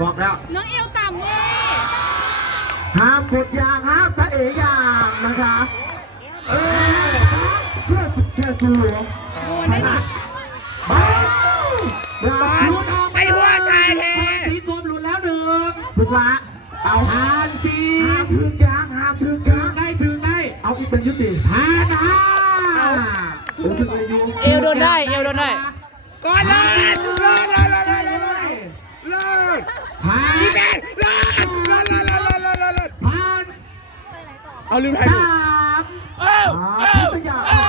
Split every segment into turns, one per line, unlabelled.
บอกแล้ว
น้องเอวต่ำเว้ย
ห้ามกดยางห้ามจะเอยางนะคะเออเพื่อสุดแค่สูง
โดนได้ดิ
บ้าอย่าหลุดออก
ไปหัวชายแท้สีกลมหลุดแล้วหนึ่ง
ลูกละ
เอาหานสี
ห้ามถึงยางห้ามถึง
ถึ
ยางง
ได้ถึงได้
เอาอีกเป็นยุติ
หานอะ
เดี๋ยวถึงอายุ
เอวโดนได้ เอวโดนได้
ก่อนเลย ผ่านพี่แม่เลิศเลิศเลิศเลิศเลิศเลิศเลิศผ่าน
เอาลืมถ่าย
ส
รูปา
ม
เอ้า
อ่า
เอ้า
ทุกอย่าง
เอ้า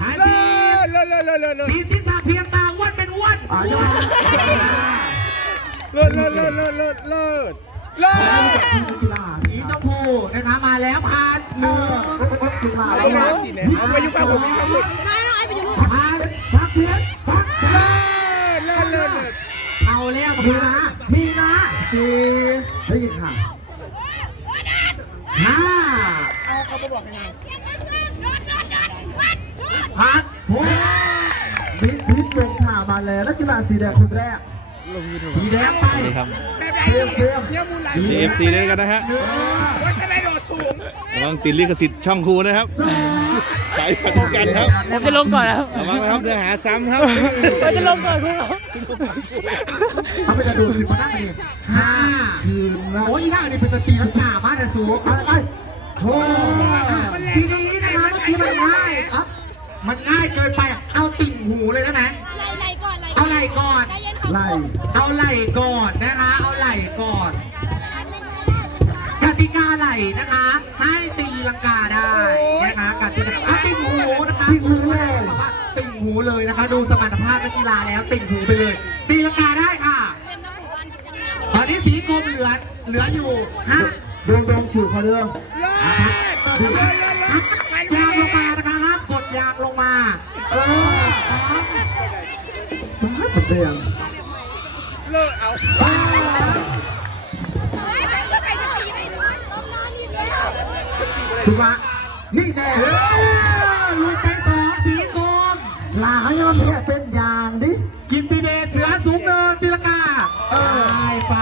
ผ่าน
เลิ
สี่
ศเลิศเลิศเลิศเลิศ
ทีมที่สามเพียงตาอ้วนเป็นอ้วน
อ่ายอม
เลิศเลิศเลิศเลิศเลิศเลิศเลิศ
ทีมกีฬา
สีชมพูนะคะมาแล้วผ่านหนึ่ง
ลูกหลาน
เอาไปนะสีเนี่ยเอาไปยุ่งฟังผมยุ่งฟังผม
ได้น้องไอ้ไปอยู่นู่น
ผ่าน
พักเทียนพัก
เลิศเลิศเลิศเลิศ
เอาแล้ว
มี
ผ่า
นะ
น
มีนะ มิดทิพย์ลงขามาแล้วนักกีฬาสีแดงคนแรก
สีแดงไป
ดีครับ
แบบไหน
เตรียมเตรียม
เยี่ยมูลไหล
มี FC ด้วยกันนะฮะ
ว่าใช่ไหมโดดสูง
ระวังติดลิขสิทธิ์ช่องครูนะครับสายกันครับ
ผมจะลงก่อนแล้ว
ระวังนะครับเนื้อหาซ้ำครับ
ผมจะลงก่อนคุณ
เขาไปจะดูสิมานั่งเอง
ห้า
คืน
โอ้ยหน้านี่เป็นตะตีลังกามากแต่สูง
ไปไปโอ้
ทีนี้นะคะเมื่อกี้มันง่ายครับมันง่ายเกินไป ติ่งหูเลยได้ไหม
ไหลไหลก่อนไหล
เอาไหล่ก่อน
ใจเย็นค่ะ
ไล่
เอาไหล่ก่อนนะคะ เอาไหล่ก่อนกติกาไหล่นะคะ ให้ตีลังกาได้นะคะกติกาเอาติ่งหูนะคะ
ที่หูเลย
ติ่งหูเลยนะคะ ดูสมรรถภาพนักกีฬาแล้ว ติ่งหูไปเลยตีลังกาได้ค่ะตอนนี้สีกรมเหลือเหลืออยู่ห้า
ดวงดวงสู่เขาเรื่อง
เลิศเลิศเลิศเลิศ
ยางลงมานะคะห้ามกดยางลงมา เออ
มันเรียง
เลิศเอา
สาม
เฮ้ยจะใครจะตีไปด้วยต้องนอนอีกแล้ว
ถูกปะนี่แน่
ลุยไปต่อสีกรม
ลาเขายังมแพ้เป็นยางดิ
กินตีเบสเสือสูงเนินตีลกาเออไป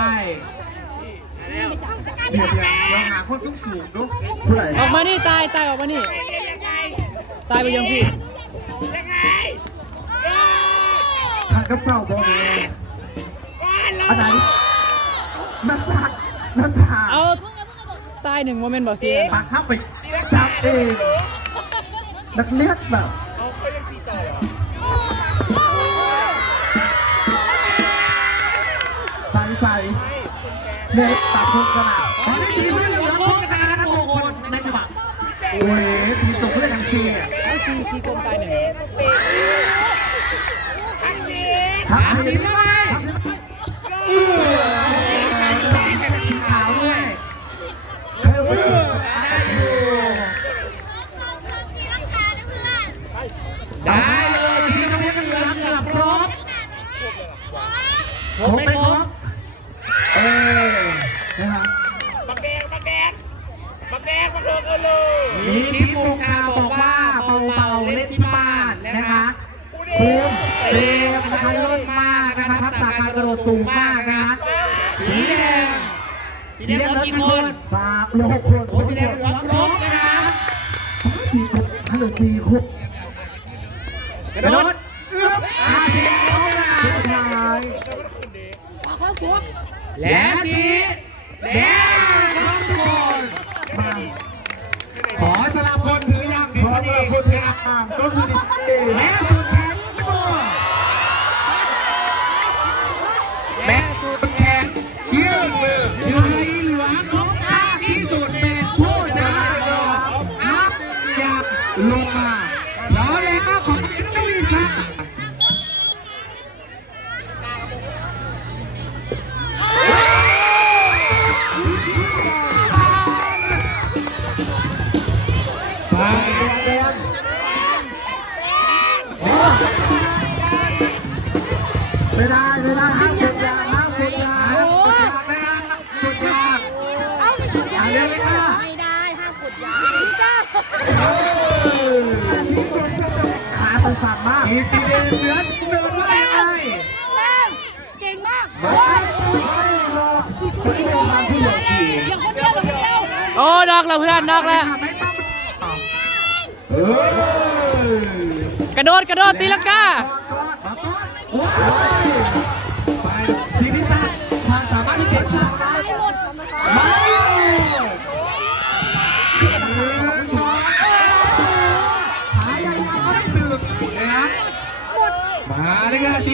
เดี๋ยวเราหาคนสูงสูงดู
ผู้ใด
ออกมานี่ตายตายออกมานี่ ตายไปยังพี่
ยังไง
ฉันกับเจ้าบอกเลยอันไหนนักสักนักสัก
เอาตายหนึ่งโมเมนต์บอกเสีย
มาห้ามไป
จับเองนักเลียดแบบ
เอาเขายังตีต่อเหรอ
ใส่ใส่เน็ตตัดทุกขนาด
ตอนนี้สีเส้มเหลือครบนะคะทั้งหกคนในจังหวะโอ้ยสีส้มก็เลยทั้งสี่อะ
เอาซีซีกลมตายหนึ่ง
ณ
ทัก
สี
ษิณ
ไม่ได้สีขาวด้วย
เฮ้ยเว้ย
ตีลังกานะเพื่อน
ได้เลยสีส้มยังเหลือเกือบครบ
ครบไหมครบเออนะฮะ
บักแดงบักแดงบักแดงบักเถิกเออเลย
มีทิพย์ปูชาบอกว่าเบาๆเล่นที่บ้านนะคะ
ภูมิ
เตรียมนะคะล้นมากนะคะทักษะการกระโดดสูงมากนะคะสีแดงสีแดงเหลือกี่คน
สามเหลือหกคน
โอ้สีแดงเหลือครบนะคะ
สี่คนถ้าเหลือสี่คน
กระโดดเอื้อมอาสีแดงครบนะ
สุดท้าย
และสีแดงครบทุกคน
มา
ขอสลับคนถือยังดิ
ขอ
ฉัน
เบ
เอ
อร์
ง
คนที่อ่านก็คือดิเอ
และสุดแข็ง ลงมาแล้วแล้วขอเสียงน้องวินครับ
ไปแดงไม่ได้ไม่ได้ห้ามเป็นยาห้ามเป็นยา
สุดยอด
เอาไปจุดยา
เอาเร็วเลยค่ะ
ไม่ได้ห้ามกดยาไม่ได้า
สั่งมาก
อีกทีเดียวเหลือเดินไอ
เก่มาก
ไม่
รไม่เลี้
ยง
เดีย
วหลบเดีโอ้ดอกเรา
เพื่อนดอกแล้วกระโดดกระโดดตีลักกา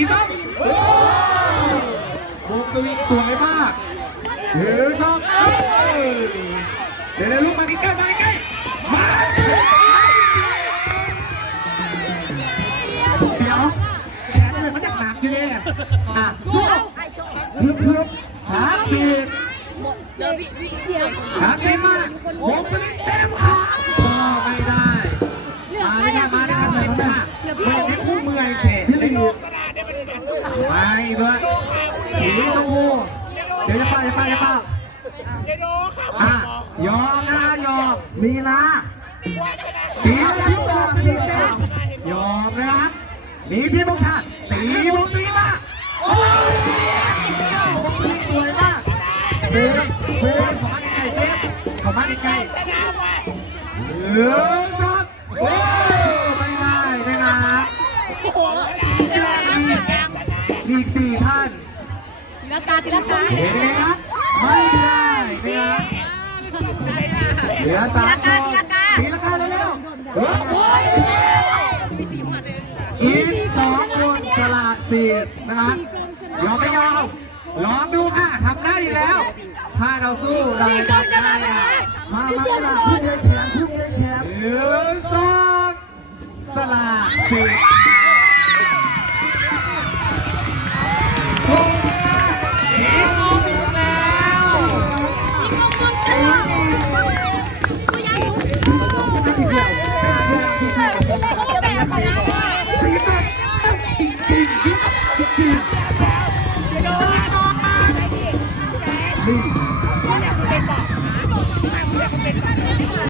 สีส้มโอ้บุกสวิงสวยมากหนึ่งสองเอ้ยเดี๋ยวๆลูกมาใกล้ๆมาใกล้ๆมาเดี๋ยวแขนเลยมันจะหนักอยู่เนี่ยอะสู้ฮึบฮึบหาสีหาสีมาบุกสวิงเต็มขาก็ไม่ได้มาเลยค่ะมาเลยค่ะเลยค่ะไม่ให้คู่เมื่อยแขน
ที่ลีก
ไปเบิร์ดสีชมพูเดี๋ยวจะป้าจะป้าจะป้าอะยอมนะยอม
มีนะ
ตีที่บอกตีเต็มยอมนะครับมีพี่บงชาติตีบงตีมาโอ้ยสวยมากเบฟเบฟขอมาใกล้เบฟขอมาใกล้เออ อีกสี่ท่าน
ตีลังกาตีลังกา
เห็นไหมครับไม่ได้นะครับเหลือสามคนตีลังกาเร็วๆเฮ้ยอีกสองคนสละสิทธิ์นะครับยอมไม่ยอมลองดูค่ะทำได้อยู่แล้ว ถ้าเราสู้เราจะชนะนะ
มามาสลับคู่เลี้ยงแขนคู่เลี้ยงแขน
หนึ่งสองสละสิทธิ์
Yeah!